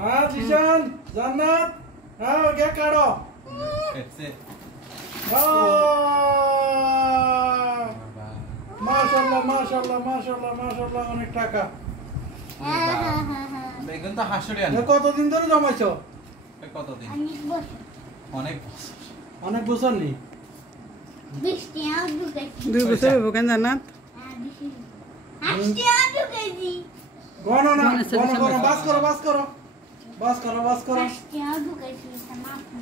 हाँ जीशन जन्नत हाँ क्या काढ़ो कैसे माशाल्लाह माशाल्लाह माशाल्लाह माशाल्लाह অনেক টাকা বেগুন তো হাসড়িয়া না কতদিন ধরে জমাইছো কতদিন অনেক বছর অনেক বছর নি 20 টাকা ঢুকেছি 2 বছর হবে কেন জান্নাত 8 টাকা ঢুকেছি গণো না গণো বাস করো বাস করো বাস করো বাস করো 8 টাকা ঢুকেছি সমাপ্ত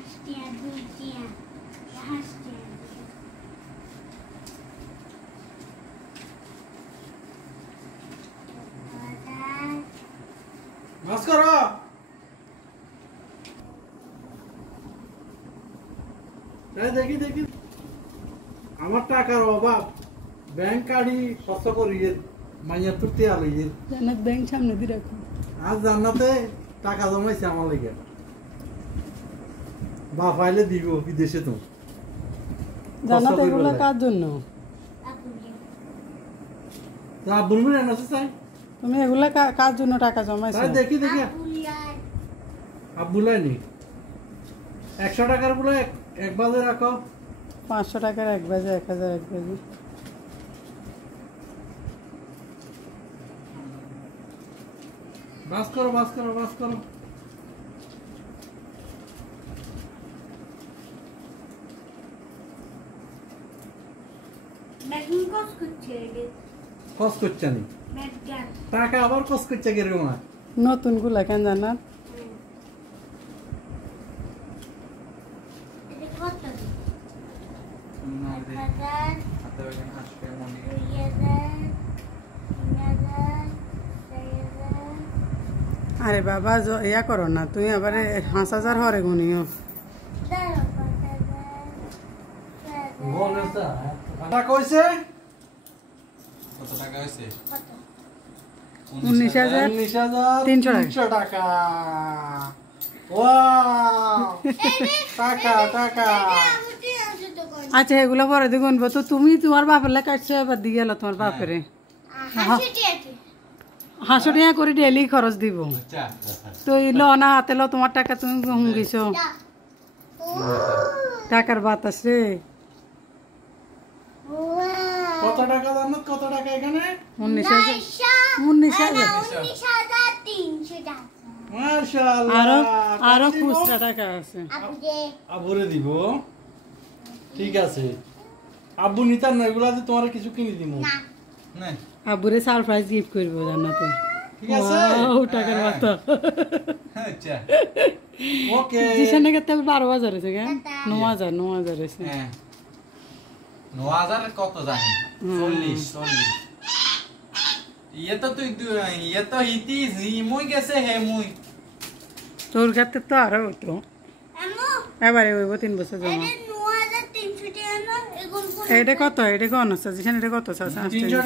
8 টাকা 2 টাকা 8 টাকা বাস করো এই দেখি দেখি আমার টাকার অভাব ব্যাংক কার্ডই খরচ করি মাইয়া তুলতে আলি জান্নাত ব্যাংক সামনে দিয়ে রাখো আজ জান্নাতে টাকা জমাইছে আমার লাগে বাপ আইলে দিব বিদেশে তো জান্নাত এগুলা কার জন্য আব্বুর মিলে না চাই তুমি এগুলা কার জন্য টাকা জমাইছো দেখি দেখি আব্বুলাই নি 100 টাকার বলে এক বাজে রাখো 500 টাকার এক বাজে 1000 এক বাজে বাস করো বাস করো বাস করো বেগুন কস করছে রে কস করছে নি বেগুন টাকা আবার কস করছে কে রে মা নতুন গুলা কেন জান্নাত এটা কত হাতে 1000 বেগুন হাসড়িয়া মনে 2000 আরে বাবা ইয়া করো না তুমি আবার 5000 হরে গুনিও টাকা কইছে কত টাকা হইছে 19,300 টাকা ওয়াও টাকা টাকা আচ্ছা এগুলা পরে দিয়ে গুনবো তো তুমি তোমার বাপের লেখা কাটছো এবার দিয়ে গেল তোমার বাপেরে 500 টাকা করে ডেইলি খরচ দিব আচ্ছা তো ল না হাতে ল তোমার টাকা তুমি হুঙ্গিছো টাকার বাতাস রে কত টাকা জান্নাত কত টাকা এখানে 19,000 19,300 টাকা মাশাআল্লাহ আরো খুচরা টাকা আছে আব্বুরে দিব ঠিক আছে আব্বু নিতার না এগুলাতে তোমার কিছু কিনে দিব না না আব্বুরে সারপ্রাইজ গিফট করবো জান্নাতে ঠিক আছে ওয়াও টাকার বাতাস আচ্ছা ওকে জিসানে কত 12,000 আছে কেন 9,000 আছে হ্যাঁ 9,000 কত জানি 40 ইয়ে তো তুই ইয়ে তো হিতি মুই গেছে হে মুই তোর কাছে তো আরো হতো আম্মু এবারে হইব 3 বছর জমা এটা 9,300 টাকা না এগুন কোন এটা কত এটা কোন আছে জিসানে এটা কত আছে 300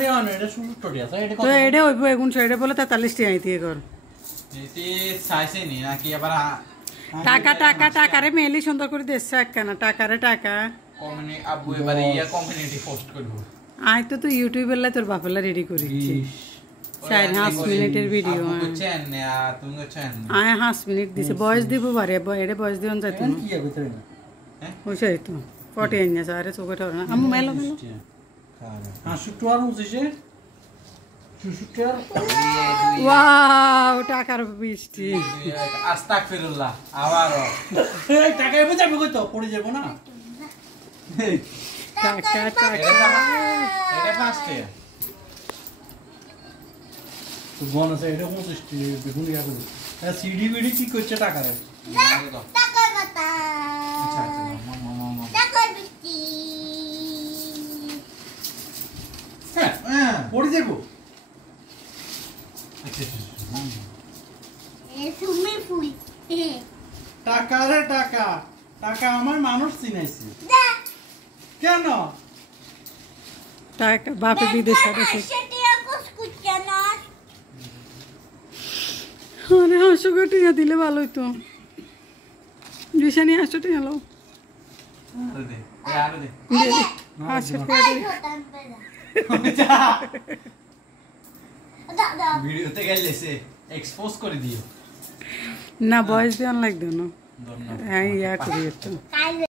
টাকা না এটা 70 টাকা এটা তো কত এটা হইব এগুন এটা বলে 43 টাকা আইতি কর হিতি চাইছে নি নাকি আবার টাকা টাকা টাকারে মেলি সুন্দর করে দেছে একখানা টাকারে টাকা কমিউনিটি আব্বু এবারে ইয়া কমিউনিটি পোস্ট করব আই তো তুই ইউটিউবে লাই তোর বাপেলা রেডি করিছি 5 মিনিটের ভিডিও আব্বু চেন না তুমি চেন আয় 5 মিনিট দিছে বয়স দিব পারে এটা বয়স দিওন যাইতো না কি হবে তাই না ওইটাই তো পটে আইনা সারে চোখে ঠরে না আম্মু মেলো মেলো হ্যাঁ শুক্রবার উঠেছে শুক্রবার ওয়াও টাকার বৃষ্টি আস্তাগফিরুল্লাহ আবারও এই টাকা এবে যাবে কই তো পড়ে যাব না টাকা টাকা এটা ফার্স্টে তো গন আছে এটা 25 বেগুন ইয়া করে সিডি বিডি কি করছে টাকা রে টাকার কথা আচ্ছা আচ্ছা মামা টাকার বৃষ্টি হ্যাঁ পড়ে যাব আচ্ছা এ সুমি ফুল টাকা রে টাকা টাকা আমার মানুষ চিনাইছে দা কেন টাকা বাপে বিদেশ আছে সেটা কস করছে না আরে 500 টাকা দিলে ভালো হইতো জিসানি 500 টাকা লো আরে দে 500 টাকা দে হতাম পেলা যা দাদা ভিডিওতে গেলেছে এক্সপোজ করে দিও না বয়স দেওয়ান লাগতো না ধন্যবাদ হ্যাঁ ইয়া করি একটু কাল